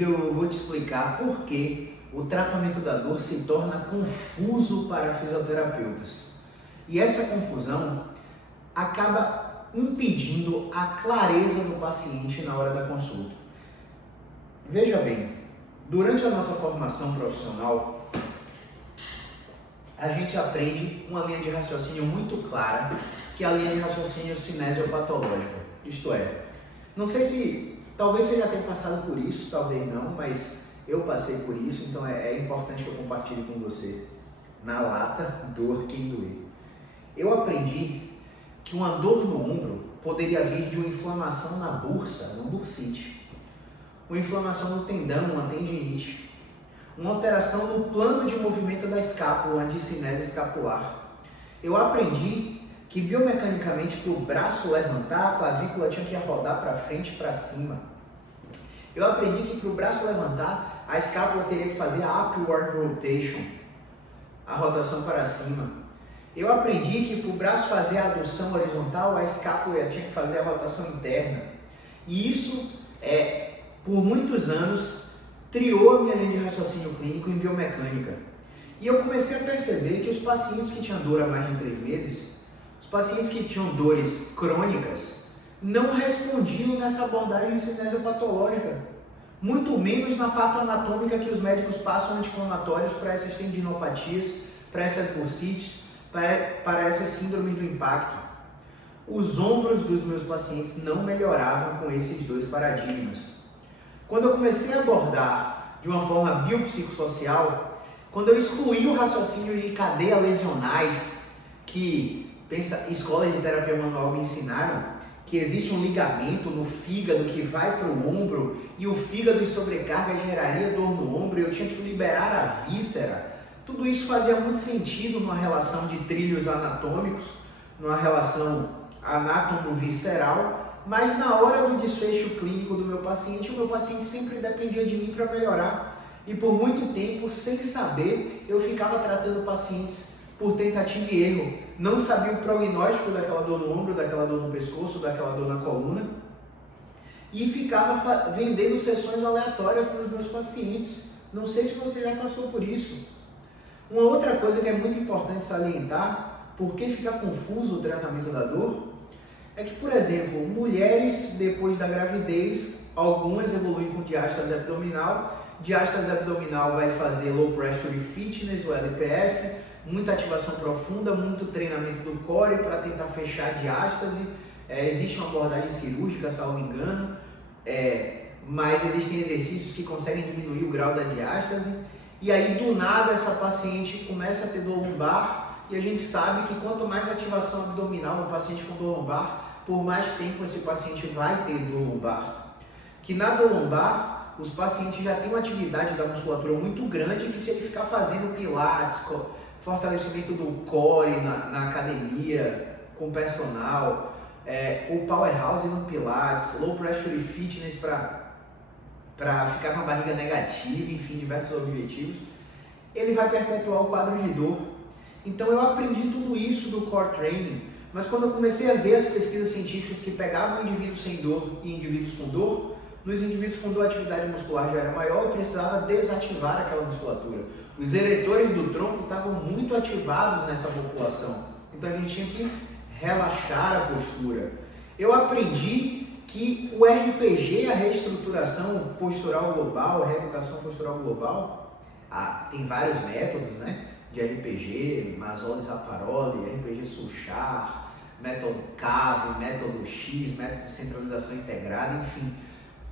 vídeo eu vou te explicar por que o tratamento da dor se torna confuso para fisioterapeutas. E essa confusão acaba impedindo a clareza do paciente na hora da consulta. Veja bem, durante a nossa formação profissional, a gente aprende uma linha de raciocínio muito clara, que é a linha de raciocínio cinesiopatológica. Isto é, não sei se, talvez você já tenha passado por isso, talvez não, mas eu passei por isso, então é importante que eu compartilhe com você. Na lata, dor quem doer. Eu aprendi que uma dor no ombro poderia vir de uma inflamação na bursa, uma bursite, uma inflamação no tendão, uma tendinite, uma alteração no plano de movimento da escápula, uma discinese escapular. Eu aprendi que biomecanicamente para o braço levantar, a clavícula tinha que rodar para frente e para cima. Eu aprendi que para o braço levantar, a escápula teria que fazer a upward rotation, a rotação para cima. Eu aprendi que para o braço fazer a adução horizontal, a escápula tinha que fazer a rotação interna. E isso, por muitos anos, triou a minha linha de raciocínio clínico em biomecânica. E eu comecei a perceber que os pacientes que tinham dor há mais de 3 meses, os pacientes que tinham dores crônicas, não respondiam nessa abordagem cinesiopatológica, muito menos na patoanatômica que os médicos passam anti-inflamatórios para essas tendinopatias, para essas bursites, para essas síndromes do impacto. Os ombros dos meus pacientes não melhoravam com esses dois paradigmas. Quando eu comecei a abordar de uma forma biopsicossocial, quando eu excluí o raciocínio de cadeia lesionais que escolas de terapia manual me ensinaram, que existe um ligamento no fígado que vai para o ombro e o fígado em sobrecarga geraria dor no ombro e eu tinha que liberar a víscera. Tudo isso fazia muito sentido numa relação de trilhos anatômicos, numa relação anátomo-visceral, mas na hora do desfecho clínico do meu paciente, o meu paciente sempre dependia de mim para melhorar. E por muito tempo, sem saber, eu ficava tratando pacientes por tentativa e erro. Não sabia o prognóstico daquela dor no ombro, daquela dor no pescoço, daquela dor na coluna. E ficava vendendo sessões aleatórias para os meus pacientes. Não sei se você já passou por isso. Uma outra coisa que é muito importante salientar, por que fica confuso o tratamento da dor, é que, por exemplo, mulheres depois da gravidez, algumas evoluem com diástase abdominal. Diástase abdominal vai fazer Low Pressure Fitness, o LPF, muita ativação profunda, muito treinamento do core para tentar fechar a diástase. Existe uma abordagem cirúrgica, salvo engano, mas existem exercícios que conseguem diminuir o grau da diástase. E aí, do nada, essa paciente começa a ter dor lombar e a gente sabe que quanto mais ativação abdominal no paciente com dor lombar, por mais tempo esse paciente vai ter dor lombar. Que na dor lombar, os pacientes já têm uma atividade da musculatura muito grande que se ele ficar fazendo pilates, fortalecimento do core na academia, com personal, o powerhouse no pilates, low pressure fitness para ficar com a barriga negativa, enfim, diversos objetivos, ele vai perpetuar o quadro de dor. Então eu aprendi tudo isso do core training, mas quando eu comecei a ver as pesquisas científicas que pegavam indivíduos sem dor e indivíduos com dor, nos indivíduos com dor a atividade muscular já era maior e precisava desativar aquela musculatura. Os eretores do tronco estavam muito ativados nessa população, então a gente tinha que relaxar a postura. Eu aprendi que o RPG, a reestruturação postural global, a reeducação postural global, tem vários métodos, né, de RPG, Mazzoli Zapparoli, RPG Suchar, método CAV, método X, método de centralização integrada, enfim,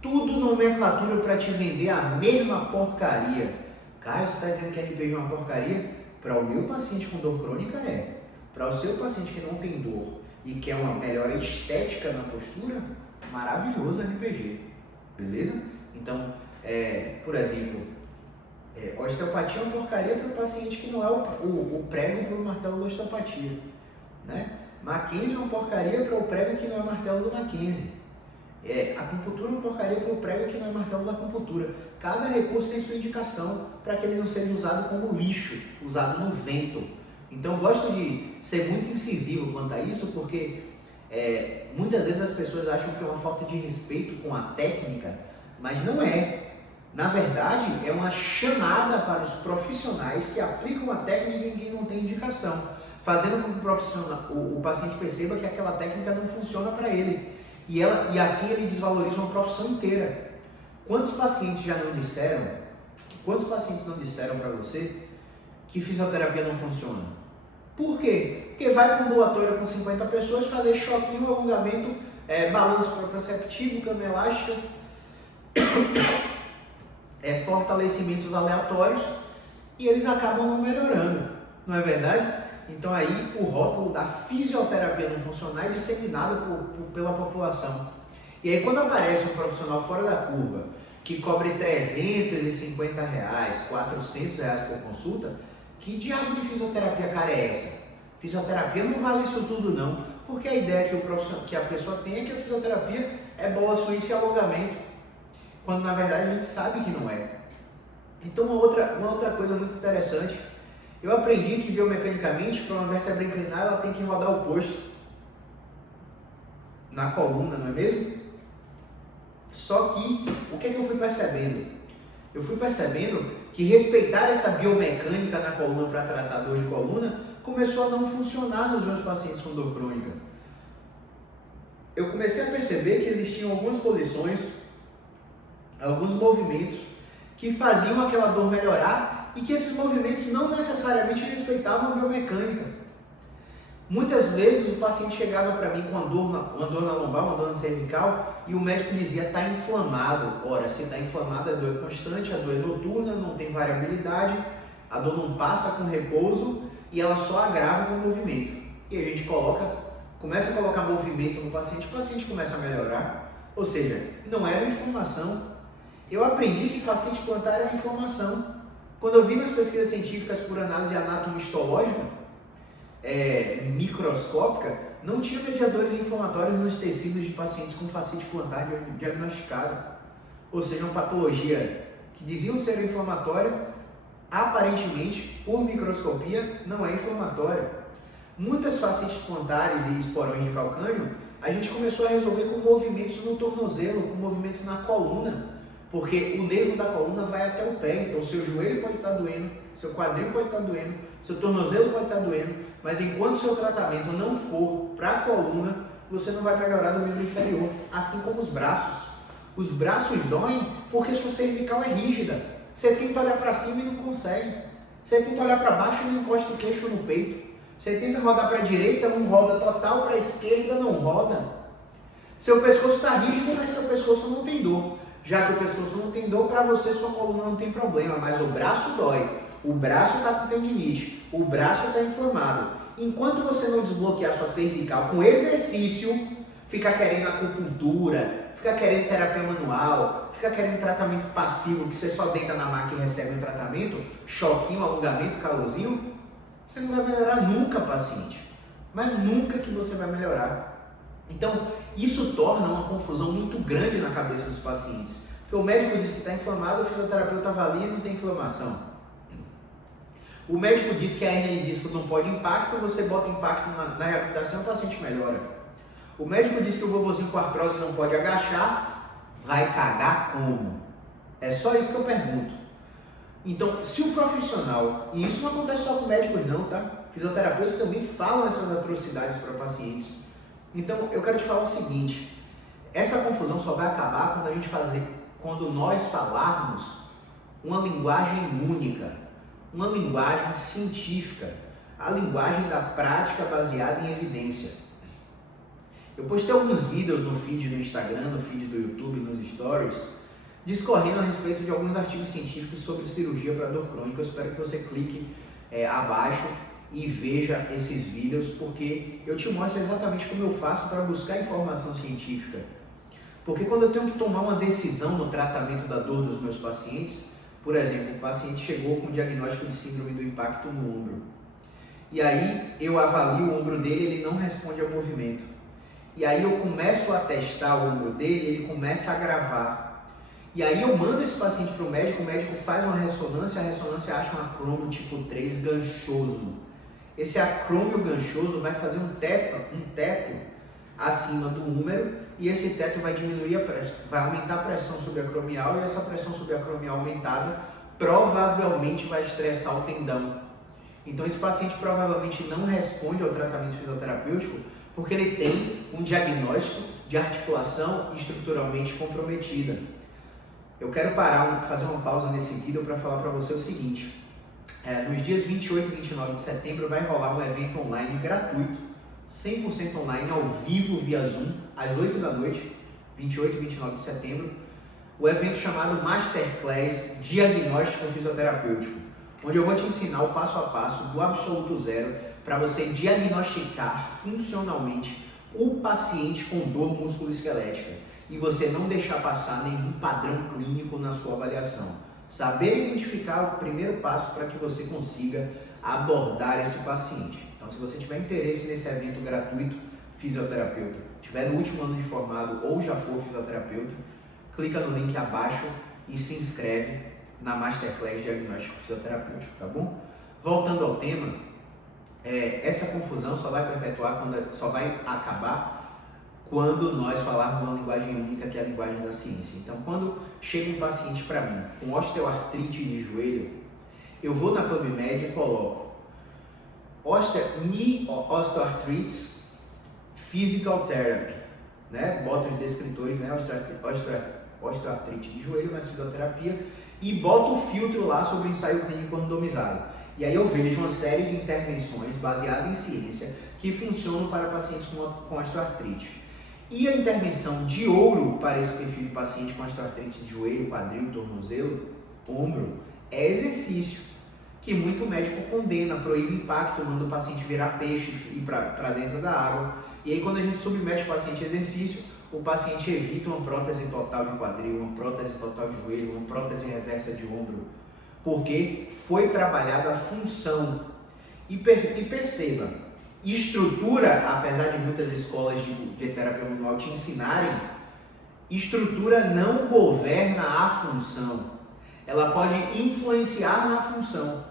tudo nomenclatura para te vender a mesma porcaria. Caio, você está dizendo que RPG é uma porcaria? Para o meu paciente com dor crônica para o seu paciente que não tem dor e quer uma melhora estética na postura, maravilhoso RPG, beleza? Então, por exemplo, osteopatia é uma porcaria para o paciente que não é o prego para o martelo da osteopatia, né? Mackenzie é uma porcaria para o prego que não é martelo do Mackenzie. Acupuntura é uma porcaria para o prego que não é martelo da acupuntura. Cada recurso tem sua indicação para que ele não seja usado como lixo, usado no vento. Então eu gosto de ser muito incisivo quanto a isso, porque muitas vezes as pessoas acham que é uma falta de respeito com a técnica, mas não é. Na verdade, é uma chamada para os profissionais que aplicam a técnica em quem não tem indicação, fazendo com que o paciente perceba que aquela técnica não funciona para ele. E assim ele desvaloriza uma profissão inteira. Quantos pacientes não disseram para você que fisioterapia não funciona? Por quê? Porque vai para um ambulatório com 50 pessoas fazer choquinho, alongamento, balanço proprioceptivo, cama elástica, fortalecimentos aleatórios, e eles acabam não melhorando, não é verdade? Então aí o rótulo da fisioterapia não funcionar é disseminado pela população. E aí quando aparece um profissional fora da curva, que cobre R$350, R$400 por consulta, que diabo de fisioterapia cara é essa? Fisioterapia não vale isso tudo não, porque a ideia que a pessoa tem é que a fisioterapia é bola suíça e alongamento, quando na verdade a gente sabe que não é. Então uma outra coisa muito interessante, eu aprendi que biomecanicamente para uma vértebra inclinada ela tem que rodar o oposto na coluna, não é mesmo? Só que o que eu fui percebendo? Eu fui percebendo que respeitar essa biomecânica na coluna para tratar dor de coluna começou a não funcionar nos meus pacientes com dor crônica. Eu comecei a perceber que existiam algumas posições, alguns movimentos que faziam aquela dor melhorar e que esses movimentos não necessariamente respeitavam a biomecânica. Muitas vezes o paciente chegava para mim com uma dor na lombar, uma dor na cervical, e o médico dizia: está inflamado. Ora, se está inflamado, a dor é constante, a dor é noturna, não tem variabilidade, a dor não passa com repouso e ela só agrava com o movimento. E a gente começa a colocar movimento no paciente, o paciente começa a melhorar. Ou seja, não era inflamação. Eu aprendi que fascite plantar era inflamação. Quando eu vi nas pesquisas científicas por análise anatomistológica, microscópica, não tinha mediadores inflamatórios nos tecidos de pacientes com fascite plantar diagnosticado. Ou seja, uma patologia que diziam ser inflamatória, aparentemente, por microscopia, não é inflamatória. Muitas fascites plantares e esporões de calcânio, a gente começou a resolver com movimentos no tornozelo, com movimentos na coluna, porque o nervo da coluna vai até o pé, então seu joelho pode estar doendo, seu quadril pode estar doendo, seu tornozelo pode estar doendo, mas enquanto o seu tratamento não for para a coluna, você não vai melhorar do membro inferior, assim como os braços. Os braços doem porque sua cervical é rígida. Você tenta olhar para cima e não consegue. Você tenta olhar para baixo e não encosta o queixo no peito. Você tenta rodar para a direita, não roda total, para a esquerda não roda. Seu pescoço está rígido, mas seu pescoço não tem dor. Já que o pescoço não tem dor, para você sua coluna não tem problema, mas o braço dói. O braço está com tendinite, o braço está inflamado. Enquanto você não desbloquear sua cervical com exercício, fica querendo acupuntura, fica querendo terapia manual, fica querendo tratamento passivo, que você só deita na maca e recebe um tratamento, choquinho, alongamento, calorzinho, você não vai melhorar nunca, paciente. Mas nunca que você vai melhorar. Então, isso torna uma confusão muito grande na cabeça dos pacientes. Porque o médico diz que está inflamado, o fisioterapeuta avalia e não tem inflamação. O médico diz que a hernia de disco não pode impacto, você bota impacto na reabilitação e o paciente melhora. O médico diz que o vovozinho com artrose não pode agachar, vai cagar como? É só isso que eu pergunto. Então, se o profissional, e isso não acontece só com médicos não, tá? Fisioterapeutas também falam essas atrocidades para pacientes. Então, eu quero te falar o seguinte, essa confusão só vai acabar quando nós falarmos uma linguagem única, uma linguagem científica, a linguagem da prática baseada em evidência. Eu postei alguns vídeos no feed do Instagram, no feed do YouTube, nos stories, discorrendo a respeito de alguns artigos científicos sobre cirurgia para dor crônica. Eu espero que você clique abaixo e veja esses vídeos, porque eu te mostro exatamente como eu faço para buscar informação científica. Porque quando eu tenho que tomar uma decisão no tratamento da dor dos meus pacientes, por exemplo, o paciente chegou com o diagnóstico de síndrome do impacto no ombro, e aí eu avalio o ombro dele, ele não responde ao movimento, e aí eu começo a testar o ombro dele, ele começa a agravar, e aí eu mando esse paciente para o médico faz uma ressonância, a ressonância acha um acrômio tipo 3 ganchoso. Esse acrômio ganchoso vai fazer um teto acima do húmero e esse teto vai diminuir a pressão, vai aumentar a pressão subacromial e essa pressão subacromial aumentada provavelmente vai estressar o tendão. Então esse paciente provavelmente não responde ao tratamento fisioterapêutico porque ele tem um diagnóstico de articulação estruturalmente comprometida. Eu quero fazer uma pausa nesse vídeo para falar para você o seguinte. Nos dias 28 e 29 de setembro vai rolar um evento online gratuito, 100% online, ao vivo via Zoom, às 8 da noite, 28 e 29 de setembro. O evento chamado Masterclass Diagnóstico Fisioterapêutico, onde eu vou te ensinar o passo a passo do absoluto zero para você diagnosticar funcionalmente o paciente com dor musculoesquelética e você não deixar passar nenhum padrão clínico na sua avaliação. Saber identificar o primeiro passo para que você consiga abordar esse paciente. Então, se você tiver interesse nesse evento gratuito, fisioterapeuta, tiver no último ano de formado ou já for fisioterapeuta, clica no link abaixo e se inscreve na Masterclass Diagnóstico Fisioterapêutico, tá bom? Voltando ao tema, essa confusão só vai acabar quando nós falarmos uma linguagem única, que é a linguagem da ciência. Então, quando chega um paciente para mim com osteoartrite de joelho, eu vou na PubMed e coloco Knee Osteoarthritis Physical Therapy, né? Boto os descritores, né? Osteoartrite de joelho na fisioterapia e boto o filtro lá sobre o ensaio clínico randomizado. E aí eu vejo uma série de intervenções baseadas em ciência que funcionam para pacientes com osteoartrite. E a intervenção de ouro para esse perfil de paciente com osteoartrite de joelho, quadril, tornozelo, ombro, é exercício, que muito médico condena, proíbe impacto, manda o paciente virar peixe e ir para dentro da água. E aí quando a gente submete o paciente a exercício, o paciente evita uma prótese total de quadril, uma prótese total de joelho, uma prótese reversa de ombro, porque foi trabalhada a função. E perceba, estrutura, apesar de muitas escolas de terapia manual te ensinarem, estrutura não governa a função. Ela pode influenciar na função,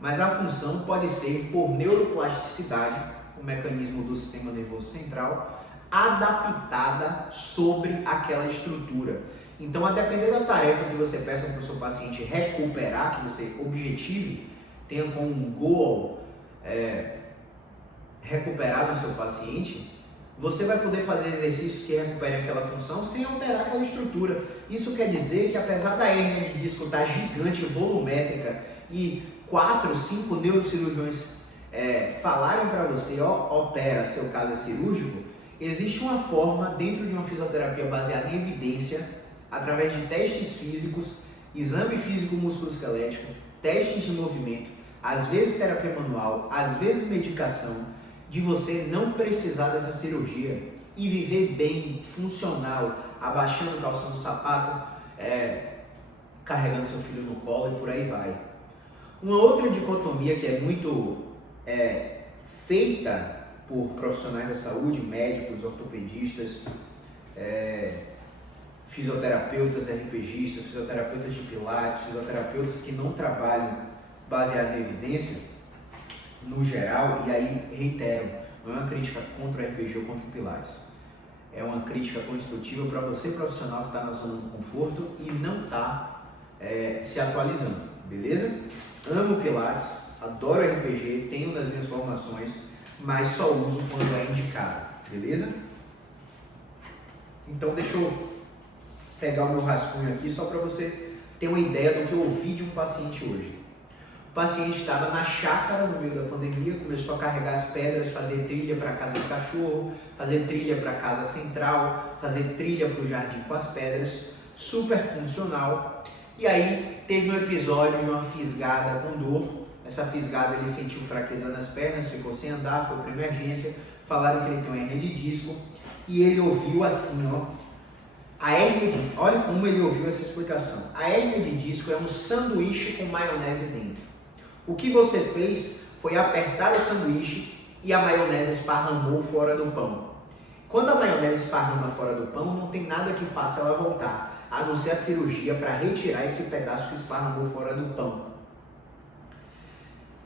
mas a função pode ser por neuroplasticidade, o mecanismo do sistema nervoso central, adaptada sobre aquela estrutura. Então, a depender da tarefa que você peça para o seu paciente recuperar, que você objetive, tenha como um goal recuperar no seu paciente, você vai poder fazer exercícios que recuperem aquela função sem alterar aquela estrutura. Isso quer dizer que apesar da hérnia de disco estar gigante, volumétrica e 4, 5 neurocirurgiões falarem para você, opera, seu caso é cirúrgico, existe uma forma dentro de uma fisioterapia baseada em evidência, através de testes físicos, exame físico musculoesquelético, testes de movimento, às vezes terapia manual, às vezes medicação, de você não precisar dessa cirurgia e viver bem, funcional, abaixando, calçando o sapato, carregando seu filho no colo e por aí vai. Uma outra dicotomia que é muito feita por profissionais da saúde, médicos, ortopedistas, fisioterapeutas, RPGistas, fisioterapeutas de pilates, fisioterapeutas que não trabalham baseado em evidência, no geral, e aí reitero, não é uma crítica contra o RPG ou contra o pilates, é uma crítica construtiva para você profissional que está na zona do conforto e não está se atualizando, beleza? Amo pilates, adoro RPG, tenho nas minhas formações, mas só uso quando é indicado, beleza? Então deixa eu pegar o meu rascunho aqui só para você ter uma ideia do que eu ouvi de um paciente hoje. O paciente estava na chácara no meio da pandemia, começou a carregar as pedras, fazer trilha para a casa do cachorro, fazer trilha para a casa central, fazer trilha para o jardim com as pedras, super funcional. E aí teve um episódio de uma fisgada com dor. Essa fisgada ele sentiu fraqueza nas pernas, ficou sem andar, foi para emergência, falaram que ele tem uma hérnia de disco e ele ouviu assim, olha como ele ouviu essa explicação. A hérnia de disco é um sanduíche com maionese dentro. O que você fez foi apertar o sanduíche e a maionese esparramou fora do pão. Quando a maionese esparrama fora do pão, não tem nada que faça ela voltar, a não ser a cirurgia para retirar esse pedaço que esparramou fora do pão.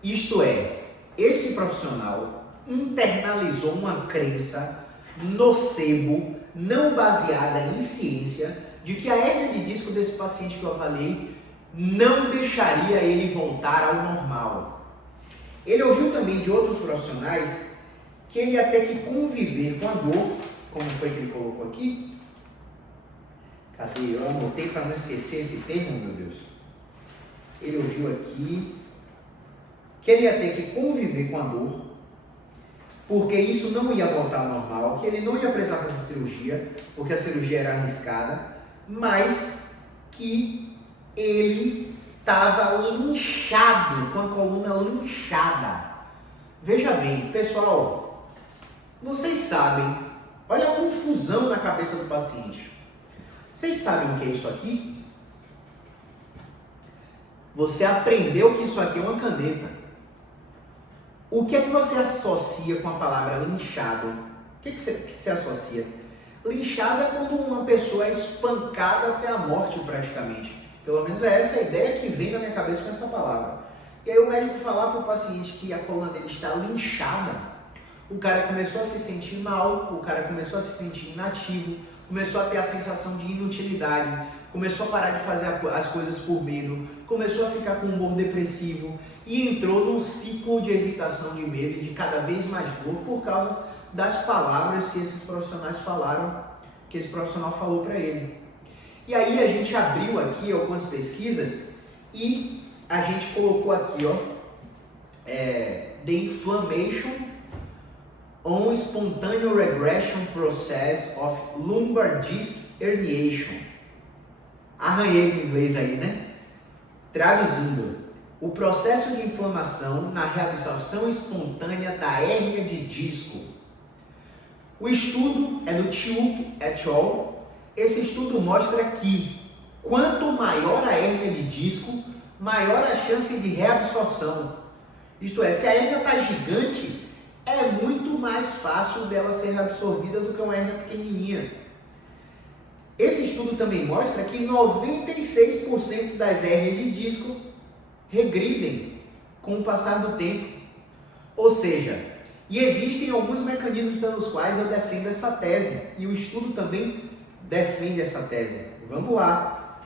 Isto é, esse profissional internalizou uma crença nocebo, não baseada em ciência, de que a hérnia de disco desse paciente que eu avaliei não deixaria ele voltar ao normal. Ele ouviu também de outros profissionais que ele ia ter que conviver com a dor, como foi que ele colocou aqui? Cadê? Eu anotei para não esquecer esse termo, meu Deus. Ele ouviu aqui que ele ia ter que conviver com a dor, porque isso não ia voltar ao normal, que ele não ia precisar fazer cirurgia, porque a cirurgia era arriscada, mas que ele estava linchado, com a coluna linchada. Veja bem, pessoal, vocês sabem, olha a confusão na cabeça do paciente. Vocês sabem o que é isso aqui? Você aprendeu que isso aqui é uma caneta. O que é que você associa com a palavra linchado? O que você associa? Linchado é quando uma pessoa é espancada até a morte, praticamente. Pelo menos é essa a ideia que vem na minha cabeça com essa palavra. E aí o médico falar para o paciente que a coluna dele está linchada, o cara começou a se sentir mal, o cara começou a se sentir inativo, começou a ter a sensação de inutilidade, começou a parar de fazer as coisas por medo, começou a ficar com humor depressivo e entrou num ciclo de evitação de medo e de cada vez mais dor por causa das palavras que esses profissionais falaram, que esse profissional falou para ele. E aí a gente abriu aqui algumas pesquisas e a gente colocou aqui, ó, The Inflammation on Spontaneous Regression Process of Lumbar Disc Herniation. Arranhei em inglês aí, né? Traduzindo, o processo de inflamação na reabsorção espontânea da hérnia de disco. O estudo é do Tiup et al. Esse estudo mostra que quanto maior a hérnia de disco, maior a chance de reabsorção. Isto é, se a hérnia está gigante, é muito mais fácil dela ser reabsorvida do que uma hérnia pequenininha. Esse estudo também mostra que 96% das hérnias de disco regridem com o passar do tempo. Ou seja, e existem alguns mecanismos pelos quais eu defendo essa tese, e o estudo também defende essa tese. Vamos lá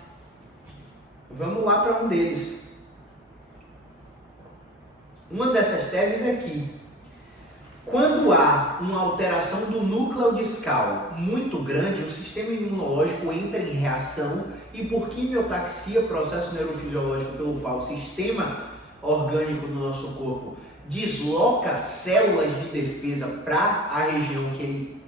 para um deles. Uma dessas teses é que quando há uma alteração do núcleo discal muito grande, o sistema imunológico entra em reação e por quimiotaxia, processo neurofisiológico pelo qual o sistema orgânico do nosso corpo desloca células de defesa para a região que ele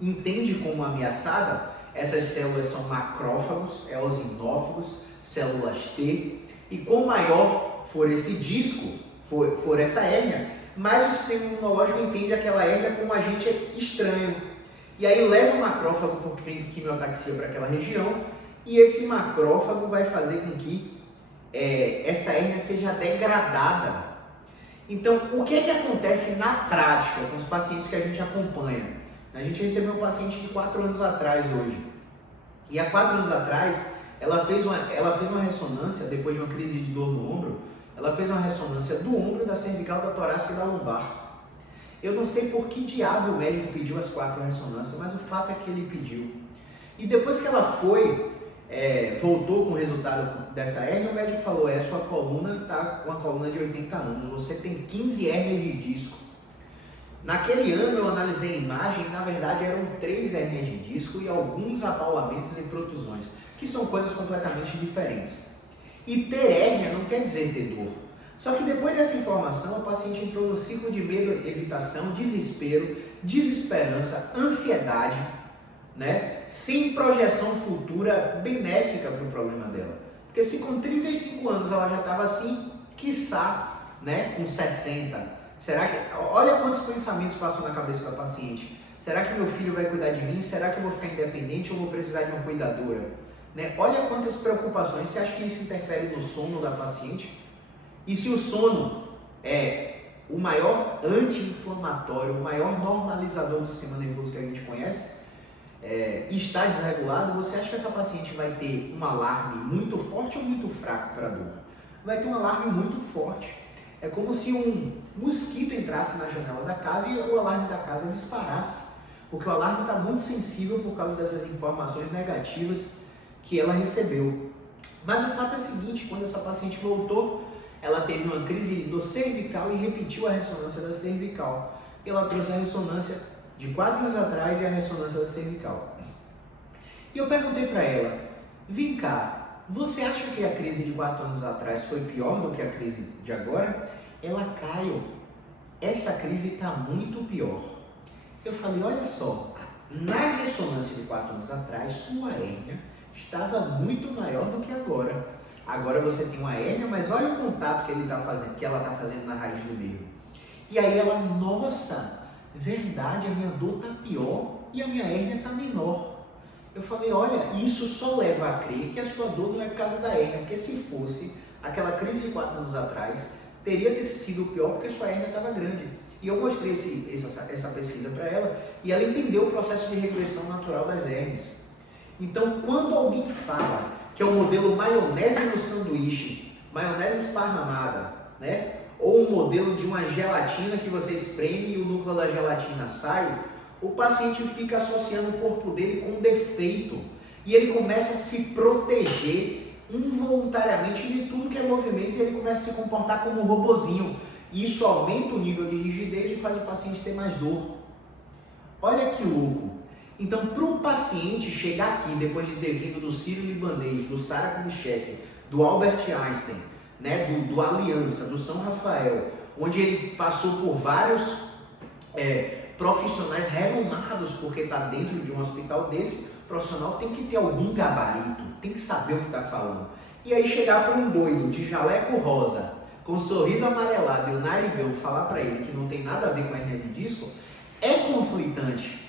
entende como ameaçada. Essas células são macrófagos, eosinófagos, células T, e quanto maior for esse disco, for essa hérnia, mais o sistema imunológico entende aquela hérnia como um agente estranho. E aí leva o macrófago por quimiotaxia para aquela região, e esse macrófago vai fazer com que essa hérnia seja degradada. Então, o que é que acontece na prática com os pacientes que a gente acompanha? A gente recebeu um paciente de 4 anos atrás hoje. E há 4 anos atrás, ela fez uma ressonância, depois de uma crise de dor no ombro, ela fez uma ressonância do ombro, da cervical, da torácica e da lombar. Eu não sei por que diabo o médico pediu as 4 ressonâncias, mas o fato é que ele pediu. E depois que ela voltou com o resultado dessa hérnia, o médico falou, sua coluna está com uma coluna de 80 anos, você tem 15 hérnias de disco. Naquele ano eu analisei a imagem e na verdade eram 3 hérnias de disco e alguns abaulamentos e protusões, que são coisas completamente diferentes. E ter hérnia não quer dizer ter dor. Só que depois dessa informação, o paciente entrou no ciclo de medo, evitação, desespero, desesperança, ansiedade, né? Sem projeção futura benéfica para o problema dela. Porque se com 35 anos ela já estava assim, quiçá, né? Com 60. Olha quantos pensamentos passam na cabeça da paciente. Será que meu filho vai cuidar de mim? Será que eu vou ficar independente ou vou precisar de uma cuidadora? Né? Olha quantas preocupações. Você acha que isso interfere no sono da paciente? E se o sono é o maior anti-inflamatório, o maior normalizador do sistema nervoso que a gente conhece, está desregulado, você acha que essa paciente vai ter um alarme muito forte ou muito fraco para a dor? Vai ter um alarme muito forte. É como se um mosquito entrasse na janela da casa e o alarme da casa disparasse. porque o alarme está muito sensível por causa dessas informações negativas que ela recebeu. Mas o fato é o seguinte, quando essa paciente voltou, ela teve uma crise do cervical e repetiu a ressonância da cervical. E ela trouxe a ressonância de 4 anos atrás e a ressonância da cervical. E eu perguntei para ela, vem cá, você acha que a crise de 4 anos atrás foi pior do que a crise de agora? Ela, Caio, essa crise está muito pior. Eu falei, olha só, na ressonância de 4 anos atrás, sua hérnia estava muito maior do que agora. Agora você tem uma hérnia, mas olha o contato que ela está fazendo na raiz do nervo. E aí ela, nossa, verdade, a minha dor está pior e a minha hérnia está menor. Eu falei, olha, isso só leva a crer que a sua dor não é por causa da hérnia, porque se fosse aquela crise de 4 anos atrás, teria ter sido pior porque sua hérnia estava grande. E eu mostrei essa pesquisa para ela e ela entendeu o processo de regressão natural das hérnias. Então, quando alguém fala que é o modelo maionese no sanduíche, maionese esparramada, né? Ou um modelo de uma gelatina que você espreme e o núcleo da gelatina sai, o paciente fica associando o corpo dele com defeito e ele começa a se proteger involuntariamente de tudo que é movimento e ele começa a se comportar como um robozinho. Isso aumenta o nível de rigidez e faz o paciente ter mais dor. Olha que louco! Então, para o paciente chegar aqui, depois de ter vindo do Sírio-Libanês, do Sara Kubitschek, do Albert Einstein, né, do Aliança, do São Rafael, onde ele passou por vários profissionais renomados, porque está dentro de um hospital desse, o profissional tem que ter algum gabarito, tem que saber o que está falando. E aí chegar para um doido de jaleco rosa, com um sorriso amarelado e o narigão falar para ele que não tem nada a ver com a hernia de disco, é conflitante.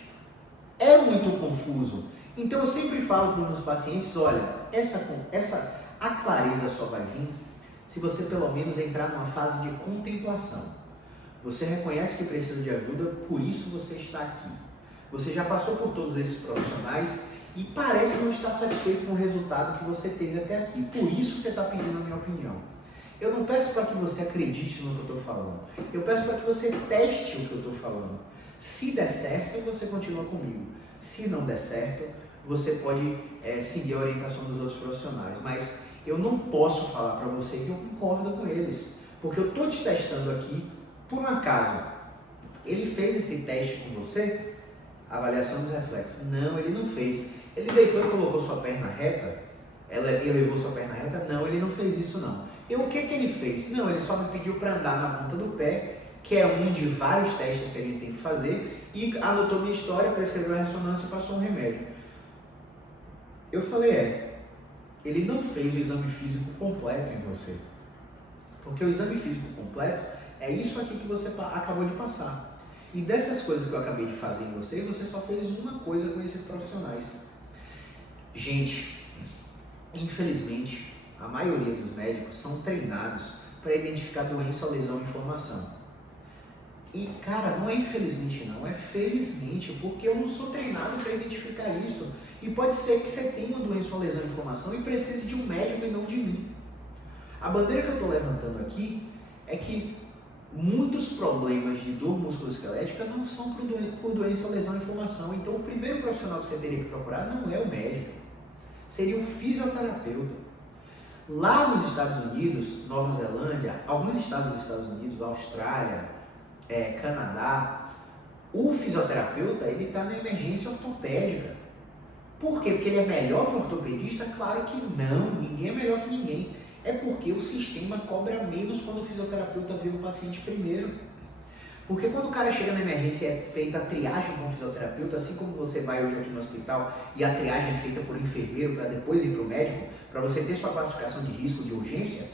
É muito confuso. Então eu sempre falo para os meus pacientes, olha, a clareza só vai vir se você pelo menos entrar numa fase de contemplação. Você reconhece que precisa de ajuda, por isso você está aqui. Você já passou por todos esses profissionais e parece não estar satisfeito com o resultado que você teve até aqui. Por isso você está pedindo a minha opinião. Eu não peço para que você acredite no que eu estou falando. Eu peço para que você teste o que eu estou falando. Se der certo, você continua comigo. Se não der certo, você pode seguir a orientação dos outros profissionais. Mas eu não posso falar para você que eu concordo com eles. Porque eu estou te testando aqui, por um acaso. Ele fez esse teste com você? Avaliação dos reflexos. Não, ele não fez. Ele deitou e colocou sua perna reta? Ela elevou sua perna reta? Não, ele não fez isso não. E o que ele fez? Não, ele só me pediu para andar na ponta do pé, que é um de vários testes que a gente tem que fazer, e anotou minha história, prescreveu a ressonância e passou um remédio. Eu falei, ele não fez o exame físico completo em você. Porque o exame físico completo é isso aqui que você acabou de passar. E dessas coisas que eu acabei de fazer em você, você só fez uma coisa com esses profissionais. Gente, infelizmente, a maioria dos médicos são treinados para identificar doença, lesão e inflamação. E, cara, não é infelizmente não, é felizmente, porque eu não sou treinado para identificar isso. E pode ser que você tenha uma doença, uma lesão, inflamação e precise de um médico e não de mim. A bandeira que eu estou levantando aqui é que muitos problemas de dor musculoesquelética não são por doença, lesão, inflamação. Então, o primeiro profissional que você teria que procurar não é o médico, seria um fisioterapeuta. Lá nos Estados Unidos, Nova Zelândia, alguns estados dos Estados Unidos, Austrália, Canadá, o fisioterapeuta ele está na emergência ortopédica. Por quê? Porque ele é melhor que o ortopedista? Claro que não, ninguém é melhor que ninguém. É porque o sistema cobra menos quando o fisioterapeuta vê o paciente primeiro. Porque quando o cara chega na emergência e é feita a triagem com o fisioterapeuta, assim como você vai hoje aqui no hospital e a triagem é feita por um enfermeiro para depois ir para o médico, para você ter sua classificação de risco de urgência,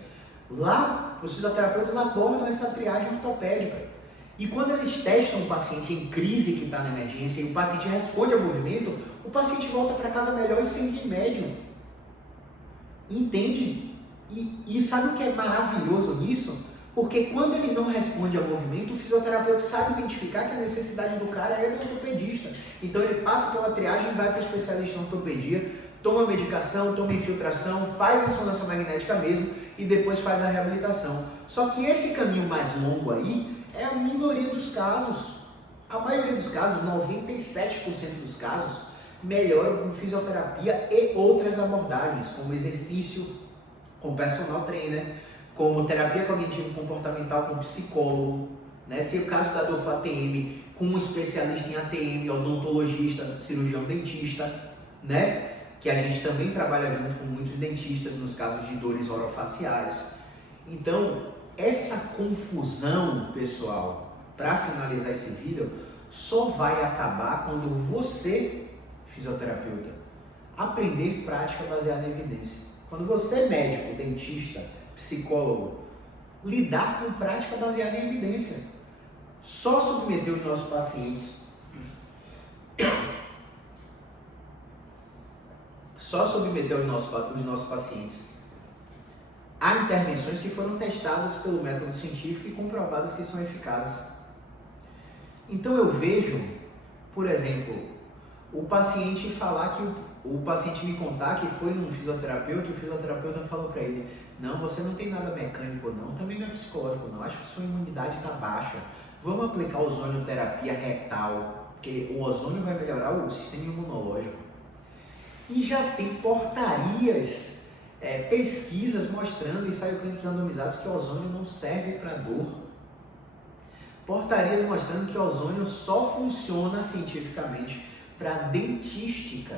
lá os fisioterapeutas abordam essa triagem ortopédica. E quando eles testam o paciente em crise que está na emergência e o paciente responde ao movimento, o paciente volta para casa melhor e sem remédio. Entende? E sabe o que é maravilhoso nisso? Porque quando ele não responde ao movimento, o fisioterapeuta sabe identificar que a necessidade do cara é do ortopedista. Então ele passa pela triagem, vai para o especialista em ortopedia, toma medicação, toma infiltração, faz ressonância magnética mesmo e depois faz a reabilitação. Só que esse caminho mais longo aí é a minoria dos casos. A maioria dos dos casos, 97% dos casos, melhoram com fisioterapia e outras abordagens, como exercício com personal trainer, como terapia cognitivo-comportamental com psicólogo, né? Se é o caso da dor for ATM, com um especialista em ATM, odontologista, cirurgião dentista, né? Que a gente também trabalha junto com muitos dentistas nos casos de dores orofaciais. Então, essa confusão, pessoal, para finalizar esse vídeo, só vai acabar quando você, fisioterapeuta, aprender prática baseada em evidência. Quando você, médico, dentista, psicólogo, lidar com prática baseada em evidência. Só submeter os nossos pacientes a intervenções que foram testadas pelo método científico e comprovadas que são eficazes. Então eu vejo, por exemplo, o paciente falar que o paciente me contar que foi num fisioterapeuta e o fisioterapeuta falou para ele: não, você não tem nada mecânico não, também não é psicológico não, acho que sua imunidade está baixa, vamos aplicar ozonioterapia retal, porque o ozônio vai melhorar o sistema imunológico. E já tem portarias, pesquisas mostrando, ensaios clínicos randomizados, que o ozônio não serve para dor. Portarias mostrando que o ozônio só funciona cientificamente para dentística.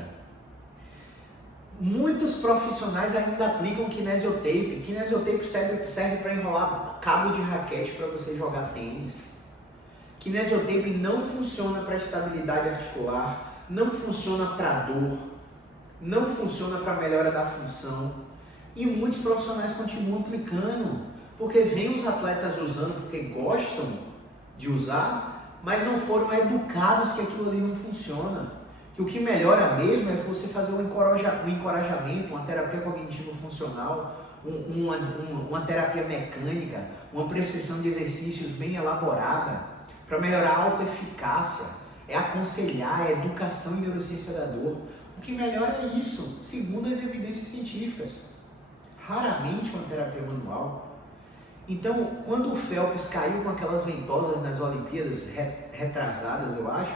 Muitos profissionais ainda aplicam kinesiotape. Kinesiotape serve para enrolar cabo de raquete para você jogar tênis. Kinesiotape não funciona para estabilidade articular, não funciona para dor, não funciona para melhora da função. E muitos profissionais continuam aplicando, porque vêm os atletas usando porque gostam de usar, mas não foram educados que aquilo ali não funciona. Que o que melhora mesmo é você fazer um encorajamento, uma terapia cognitivo-funcional, uma terapia mecânica, uma prescrição de exercícios bem elaborada, para melhorar a autoeficácia, é aconselhar, é educação em neurociência da dor. O que melhora é isso, segundo as evidências científicas. Raramente uma terapia manual. Então, quando o Phelps caiu com aquelas ventosas nas Olimpíadas retrasadas, eu acho,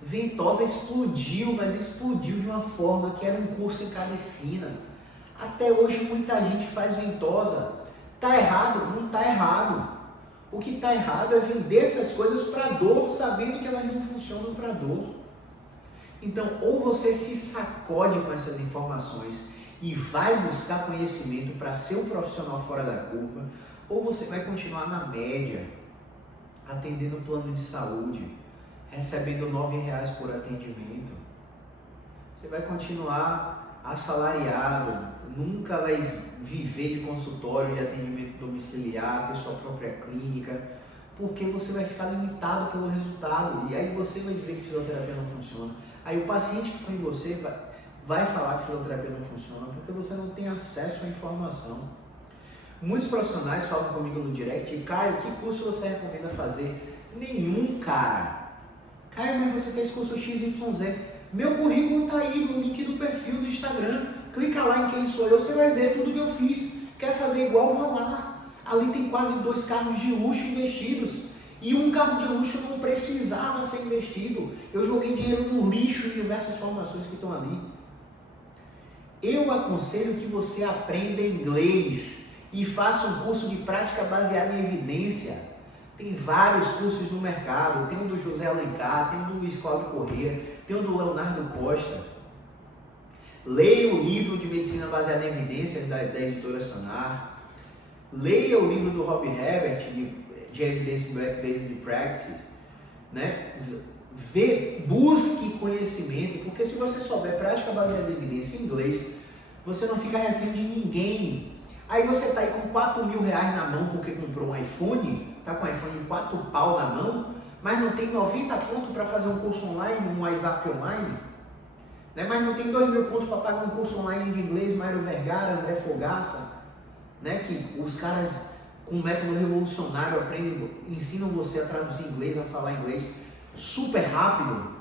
ventosa explodiu, mas explodiu de uma forma que era um curso em cada esquina. Até hoje muita gente faz ventosa. Tá errado? Não tá errado. O que tá errado é vender essas coisas para dor, sabendo que elas não funcionam para dor. Então, ou você se sacode com essas informações e vai buscar conhecimento para ser um profissional fora da curva, ou você vai continuar na média, atendendo o plano de saúde, recebendo R$9 por atendimento. Você vai continuar assalariado, nunca vai viver de consultório, de atendimento domiciliar, ter sua própria clínica, porque você vai ficar limitado pelo resultado, e aí você vai dizer que fisioterapia não funciona. Aí o paciente que foi em você vai falar que fisioterapia não funciona, porque você não tem acesso à informação. Muitos profissionais falam comigo no direct: Caio, que curso você recomenda fazer? Nenhum, cara. Caio, mas você fez curso XYZ. Meu currículo tá aí no link do perfil do Instagram. Clica lá em quem sou eu, você vai ver tudo que eu fiz. Quer fazer igual? Vá lá. Ali tem quase 2 carros de luxo investidos. E um carro de luxo não precisava ser investido. Eu joguei dinheiro no lixo em diversas formações que estão ali. Eu aconselho que você aprenda inglês e faça um curso de prática baseada em evidência. Tem vários cursos no mercado, tem o do José Alencar, tem o do Luiz Cláudio Corrêa, tem o do Leonardo Costa. Leia o livro de Medicina Baseada em Evidências da editora Sanar. Leia o livro do Rob Herbert, de Evidence-Based Practice. Né? Busque conhecimento, porque se você souber prática baseada em evidência em inglês, você não fica refém de ninguém. Aí você tá aí com R$4.000 na mão porque comprou um iPhone, tá com um iPhone de 4 pau na mão, mas não tem 90 conto para fazer um curso online, um WhatsApp online, né? Mas não tem 2.000 conto para pagar um curso online de inglês, Mário Vergara, André Fogaça, né? Que os caras com um método revolucionário ensinam você a traduzir inglês, a falar inglês super rápido,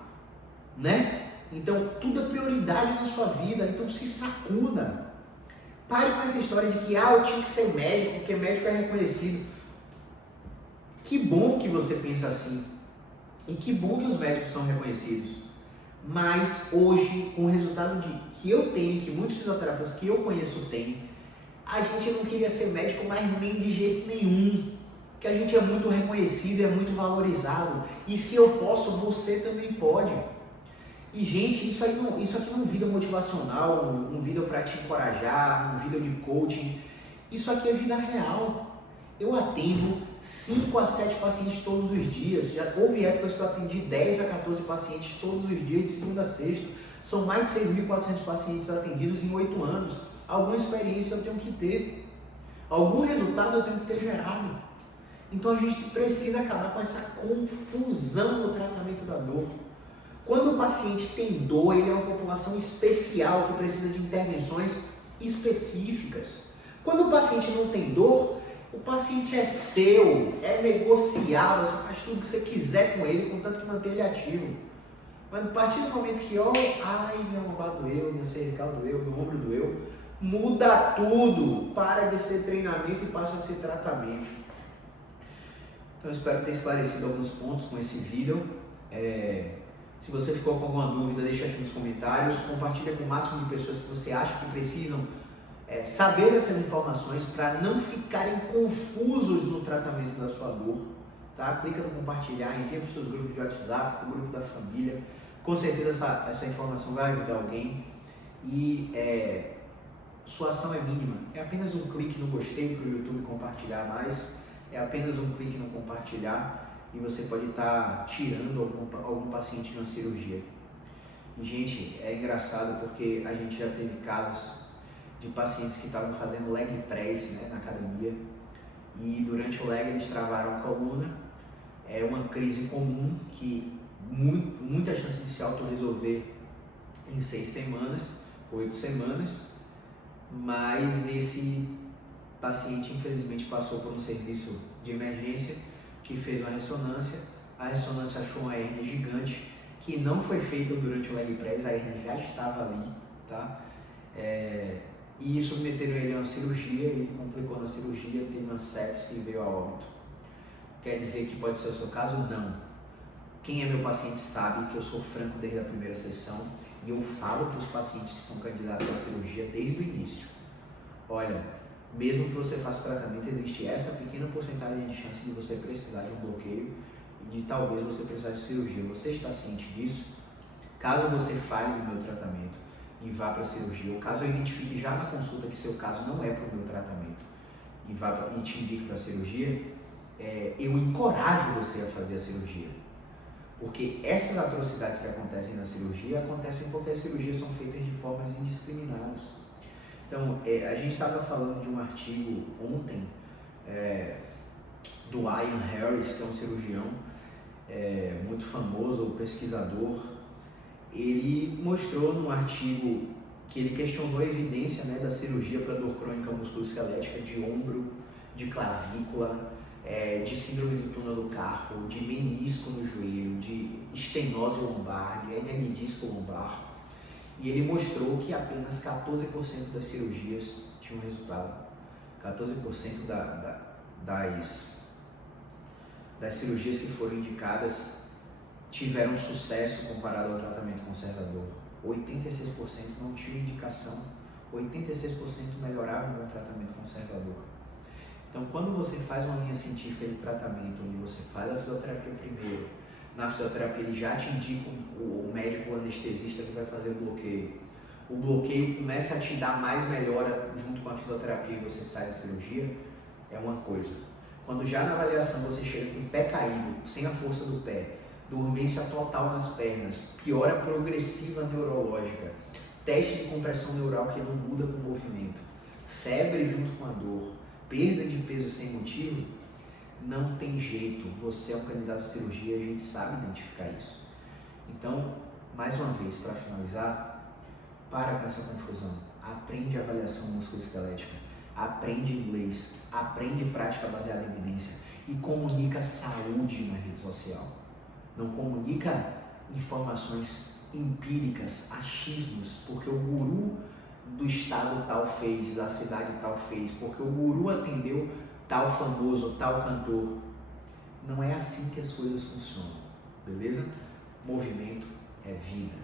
né? Então tudo é prioridade na sua vida, então se sacuda. Pare com essa história de que eu tinha que ser médico, porque médico é reconhecido. Que bom que você pensa assim. E que bom que os médicos são reconhecidos. Mas hoje, com o resultado que eu tenho, que muitos fisioterapeutas que eu conheço têm, a gente não queria ser médico, mas nem de jeito nenhum. Porque a gente é muito reconhecido, é muito valorizado. E se eu posso, você também pode. E gente, isso aqui não é um vídeo motivacional, um vídeo para te encorajar, um vídeo de coaching. Isso aqui é vida real. Eu atendo 5 a 7 pacientes todos os dias. Já houve épocas que eu atendi 10 a 14 pacientes todos os dias, de segunda a sexta. São mais de 6.400 pacientes atendidos em 8 anos. Alguma experiência eu tenho que ter. Algum resultado eu tenho que ter gerado. Então a gente precisa acabar com essa confusão no tratamento da dor. Quando o paciente tem dor, ele é uma população especial que precisa de intervenções específicas. Quando o paciente não tem dor, o paciente é seu, é negociável, você faz tudo que você quiser com ele, contanto que manter ele ativo. Mas a partir do momento que, minha lombar doeu, minha cervical doeu, meu ombro doeu, muda tudo, para de ser treinamento e passa a ser tratamento. Então eu espero ter esclarecido alguns pontos com esse vídeo. Se você ficou com alguma dúvida, deixa aqui nos comentários, compartilha com o máximo de pessoas que você acha que precisam saber dessas informações para não ficarem confusos no tratamento da sua dor. Tá? Clica no compartilhar, envia para os seus grupos de WhatsApp, para o grupo da família. Com certeza essa informação vai ajudar alguém. E sua ação é mínima. É apenas um clique no gostei para o YouTube compartilhar mais. É apenas um clique no compartilhar e você pode estar tirando algum paciente de uma cirurgia. E, gente, é engraçado porque a gente já teve casos de pacientes que estavam fazendo leg press, né, na academia, e durante o leg eles travaram a coluna. É uma crise comum que muita chance de se autorresolver em 6 semanas, 8 semanas, mas esse paciente infelizmente passou por um serviço de emergência que fez uma ressonância. A ressonância achou uma hérnia gigante que não foi feita durante o leg press, a hérnia já estava ali, tá? E submeteram ele a uma cirurgia, ele complicou na cirurgia, teve uma sepse e veio a óbito. Quer dizer que pode ser o seu caso? Não. Quem é meu paciente sabe que eu sou franco desde a primeira sessão e eu falo para os pacientes que são candidatos à cirurgia desde o início. Olha, mesmo que você faça o tratamento, existe essa pequena porcentagem de chance de você precisar de um bloqueio e de talvez você precisar de cirurgia. Você está ciente disso? Caso você falhe no meu tratamento e vá para a cirurgia, ou caso eu identifique já na consulta que seu caso não é para o meu tratamento e te indique para a cirurgia, eu encorajo você a fazer a cirurgia. Porque essas atrocidades que acontecem na cirurgia acontecem porque as cirurgias são feitas de formas indiscriminadas. Então, a gente estava falando de um artigo ontem do Ian Harris, que é um cirurgião muito famoso, pesquisador. Ele mostrou num artigo que ele questionou a evidência, né, da cirurgia para dor crônica musculoesquelética de ombro, de clavícula, de síndrome do túnel do carpo, de menisco no joelho, de estenose lombar, de hernia de disco lombar. E ele mostrou que apenas 14% das cirurgias tinham resultado. 14% das cirurgias que foram indicadas tiveram sucesso comparado ao tratamento conservador. 86% não tinham indicação, 86% melhoravam no tratamento conservador. Então, quando você faz uma linha científica de tratamento, onde você faz a fisioterapia primeiro, na fisioterapia ele já te indica o médico, o anestesista que vai fazer o bloqueio. O bloqueio começa a te dar mais melhora junto com a fisioterapia e você sai da cirurgia, é uma coisa. Quando já na avaliação você chega com o pé caído, sem a força do pé, dormência total nas pernas, piora progressiva neurológica, teste de compressão neural que não muda com o movimento, febre junto com a dor, perda de peso sem motivo, não tem jeito, você é um candidato à cirurgia, a gente sabe identificar isso. Então, mais uma vez, para finalizar, para com essa confusão, aprende avaliação musculoesquelética, aprende inglês, aprende prática baseada em evidência e comunica saúde na rede social. Não comunica informações empíricas, achismos, porque o guru do estado tal fez, da cidade tal fez, porque o guru atendeu tal famoso, tal cantor. Não é assim que as coisas funcionam, beleza? beleza? Movimento é vida.